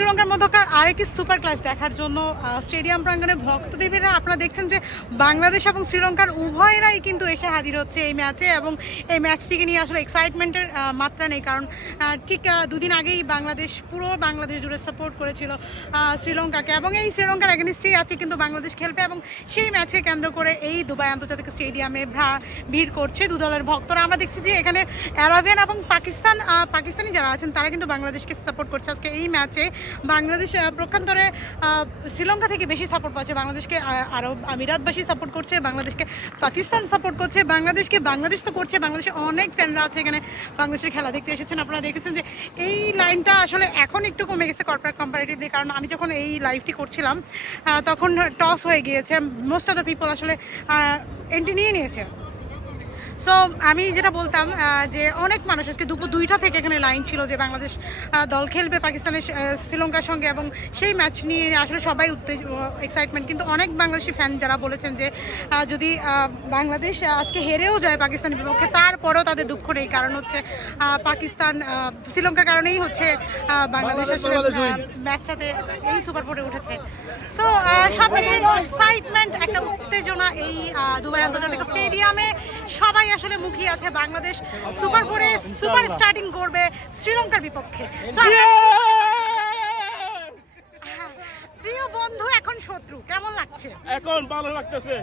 শ্রীলঙ্কার মধ্যকার আরেকটি সুপার ক্লাস দেখার জন্য স্টেডিয়াম প্রাঙ্গণে ভক্তদেবেরা আপনারা দেখছেন যে বাংলাদেশ এবং শ্রীলঙ্কার উভয়েরাই কিন্তু এসে হাজির হচ্ছে এই ম্যাচে এবং এই ম্যাচটিকে নিয়ে আসলে এক্সাইটমেন্টের মাত্রা নেই। কারণ ঠিক দুদিন আগেই বাংলাদেশ, পুরো বাংলাদেশ জুড়ে সাপোর্ট করেছিল শ্রীলঙ্কাকে এবং এই শ্রীলঙ্কার এগেনিস্টেই আছে কিন্তু বাংলাদেশ খেলবে এবং সেই ম্যাচকে কেন্দ্র করে এই দুবাই আন্তর্জাতিক স্টেডিয়ামে ভিড় করছে দু দলের ভক্তরা। আমরা দেখছি যে এখানে অ্যারাবিয়ান এবং পাকিস্তান পাকিস্তানি যারা আছেন তারা কিন্তু বাংলাদেশকে সাপোর্ট করছে। আজকে এই ম্যাচে বাংলাদেশ প্রক্ষান্তরে শ্রীলঙ্কা থেকে বেশি সাপোর্ট পাচ্ছে। বাংলাদেশকে আরব আমিরাতবাসী সাপোর্ট করছে, বাংলাদেশকে পাকিস্তান সাপোর্ট করছে, বাংলাদেশকে বাংলাদেশ তো করছে, বাংলাদেশে অনেক ফ্যানরা আছে এখানে, বাংলাদেশের খেলা দেখতে এসেছেন। আপনারা দেখেছেন যে এই লাইনটা আসলে এখন একটু কমে গেছে কর্পোরেট কম্পারেটিভলি কারণ আমি যখন এই লাইভটি করছিলাম তখন টস হয়ে গিয়েছে। মোস্ট অফ দ্য পিপল আসলে এন্ট্রি নিয়ে নিয়েছে। সো আমি যেটা বলতাম যে অনেক মানুষ আজকে দুপুর দুইটা থেকে এখানে লাইন ছিল যে বাংলাদেশ দল খেলবে পাকিস্তানের শ্রীলঙ্কার সঙ্গে এবং সেই ম্যাচ নিয়ে আসলে সবাই উত্তেজ এক্সাইটমেন্ট কিন্তু অনেক বাংলাদেশি ফ্যান যারা বলেছেন যে যদি বাংলাদেশ আজকে হেরেও যায় পাকিস্তানের বিপক্ষে তারপরেও তাদের দুঃখ নেই। কারণ হচ্ছে পাকিস্তান শ্রীলঙ্কার কারণেই হচ্ছে বাংলাদেশ আসলে ম্যাচটাতে এই সুপার ফোরে উঠেছে। সো সব মিলিয়ে এক্সাইটমেন্ট একটা উত্তেজনা এই দুবাই আন্তর্জাতিক স্টেডিয়ামে সবাই আসলে মুখিয়ে আছে বাংলাদেশ সুপার ফোরে সুপার স্টার্টিং করবে শ্রীলঙ্কার বিপক্ষে। প্রিয় বন্ধু এখন শত্রু কেমন লাগছে? এখন ভালো লাগতেছে।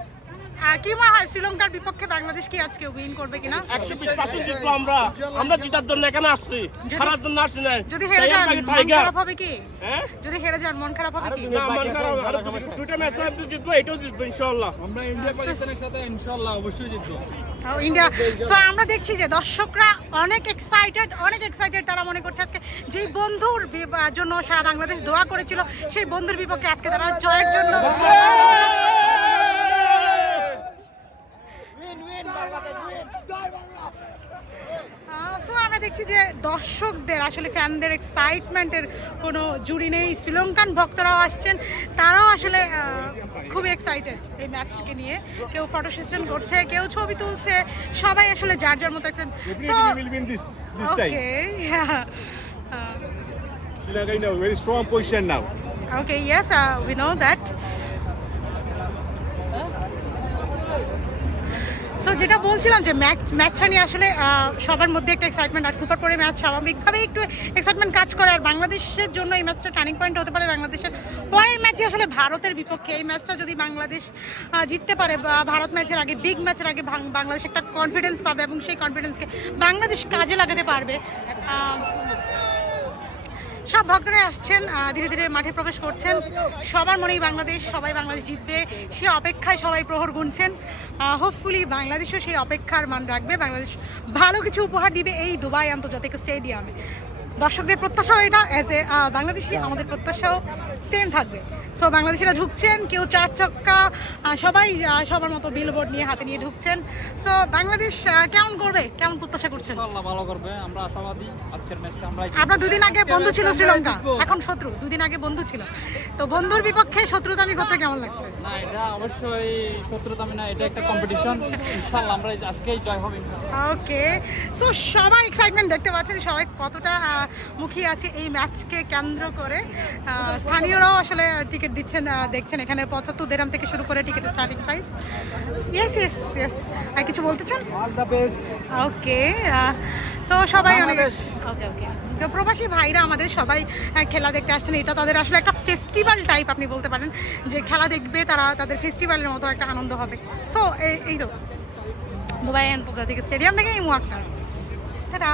কি মনে হয়? শ্রীলঙ্কার বিপক্ষে বাংলাদেশ কি আজকে উইন করবে কিনা? একশো বিশ পার্সেন্ট জিতবো আমরা। আমরা জিতার জন্য এখানে আসছি। খেলার জন্য আসছি না যদি হেরে যান মন খারাপ হবে কি? হ্যাঁ? যদি হেরে যান মন খারাপ হবে কি? না মন খারাপ আরও দুই- দুইটা জিতবো এটাও জিতবো ইনশাল্লাহ আমরা ইন্ডিয়া পাকিস্তানের সাথে ইনশাআল্লাহ অবশ্যই জিতবো। ইন্ডিয়া সো আমরা দেখছি যে দর্শকরা অনেক এক্সাইটেড অনেক এক্সাইটেড তারা মনে করছে আজকে। যেই বন্ধুর জন্য সারা বাংলাদেশ দোয়া করেছিল সেই বন্ধুর বিপক্ষে আজকে তারা জয়ের জন্য আমরা দেখছি যে দর্শকদের আসলে ফ্যানদের এক্সাইটমেন্টের কোনো জুড়ি নেই। শ্রীলঙ্কান ভক্তরাও আসছেন। তারাও আসলে খুবই এক্সাইটেড এই ম্যাচকে নিয়ে। কেউ ফটো সেশন করছে কেউ ছবি তুলছে। সবাই আসলে যার যার মতো time. Okay Sri Lanka in a very strong position now. Okay yes we know that so যেটা বলছিলাম যে ম্যাচ ম্যাচটা নিয়ে আসলে সবার মধ্যে একটা এক্সাইটমেন্ট আর সুপার পরে ম্যাচ স্বাভাবিকভাবেই একটু এক্সাইটমেন্ট কাজ করে। আর বাংলাদেশের জন্য এই ম্যাচটা টার্নিং পয়েন্ট হতে পারে। বাংলাদেশের পরের ম্যাচে আসলে ভারতের বিপক্ষে। এই ম্যাচটা যদি বাংলাদেশ জিততে পারে ভারত ম্যাচের আগে বিগ ম্যাচের আগে বাংলাদেশ একটা কনফিডেন্স পাবে এবং সেই কনফিডেন্সকে বাংলাদেশ কাজে লাগাতে পারবে। সব ভক্তরা আসছেন ধীরে ধীরে মাঠে প্রবেশ করছেন। সবার মনেই বাংলাদেশ, সবাই বাংলাদেশ জিতবে। সে অপেক্ষায় সবাই প্রহর গুনছেন। হোপফুলি বাংলাদেশও সেই অপেক্ষার মান রাখবে। বাংলাদেশ ভালো কিছু উপহার দিবে এই দুবাই আন্তর্জাতিক স্টেডিয়ামে। দর্শকদের প্রত্যাশাও এটা অ্যাজ এ বাংলাদেশি আমাদের প্রত্যাশাও সেম থাকবে। সো বাংলাদেশিরা ঢুকছেন কেউ চার চক্কা সবাই সবার মতো বিলবোর্ড নিয়ে হাতে নিয়ে ঢুকছেন। সো বাংলাদেশ কেমন করবে? কেমন প্রত্যাশা করছেন? ইনশাআল্লাহ ভালো করবে আমরা আশাবাদী। আজকের ম্যাচটা আমরা আপনার দুদিন আগে বন্ধু ছিল শ্রীলঙ্কা এখন শত্রু দুদিন আগে বন্ধু ছিল। তো বন্ধুর বিপক্ষে শত্রুতামি করতে কেমন লাগছে? না এটা অবশ্যই শত্রুতা আমি না এটা একটা কম্পিটিশন ইনশাআল্লাহ আমরা আজকেই জয় হবে ইনশাআল্লাহ। ওকে সো সবার এক্সাইটমেন্ট দেখতে পাচ্ছেন সবাই কতটা মুখী আছে এই ম্যাচকে কেন্দ্র করে। স্থানীয়রাও আসলে টিকিট দিচ্ছেন দেখছেন এখানে পঁচাত্তর দেরাম থেকে শুরু করে টিকিটের starting price yes yes yes আর কিছু বলতে চান? অল দ্য বেস্ট ওকে তো সবাই অনেক ওকে ওকে তো প্রবাসী ভাইরা আমাদের সবাই খেলা দেখতে আসছেন। এটা তাদের আসলে একটা ফেস্টিভ্যাল টাইপ আপনি বলতে পারেন যে খেলা দেখবে তারা তাদের ফেস্টিভ্যালের মতো একটা আনন্দ হবে। সো এই তো। দুবাই আন্তর্জাতিক স্টেডিয়াম থেকে ইমু আক্তার। টাটা।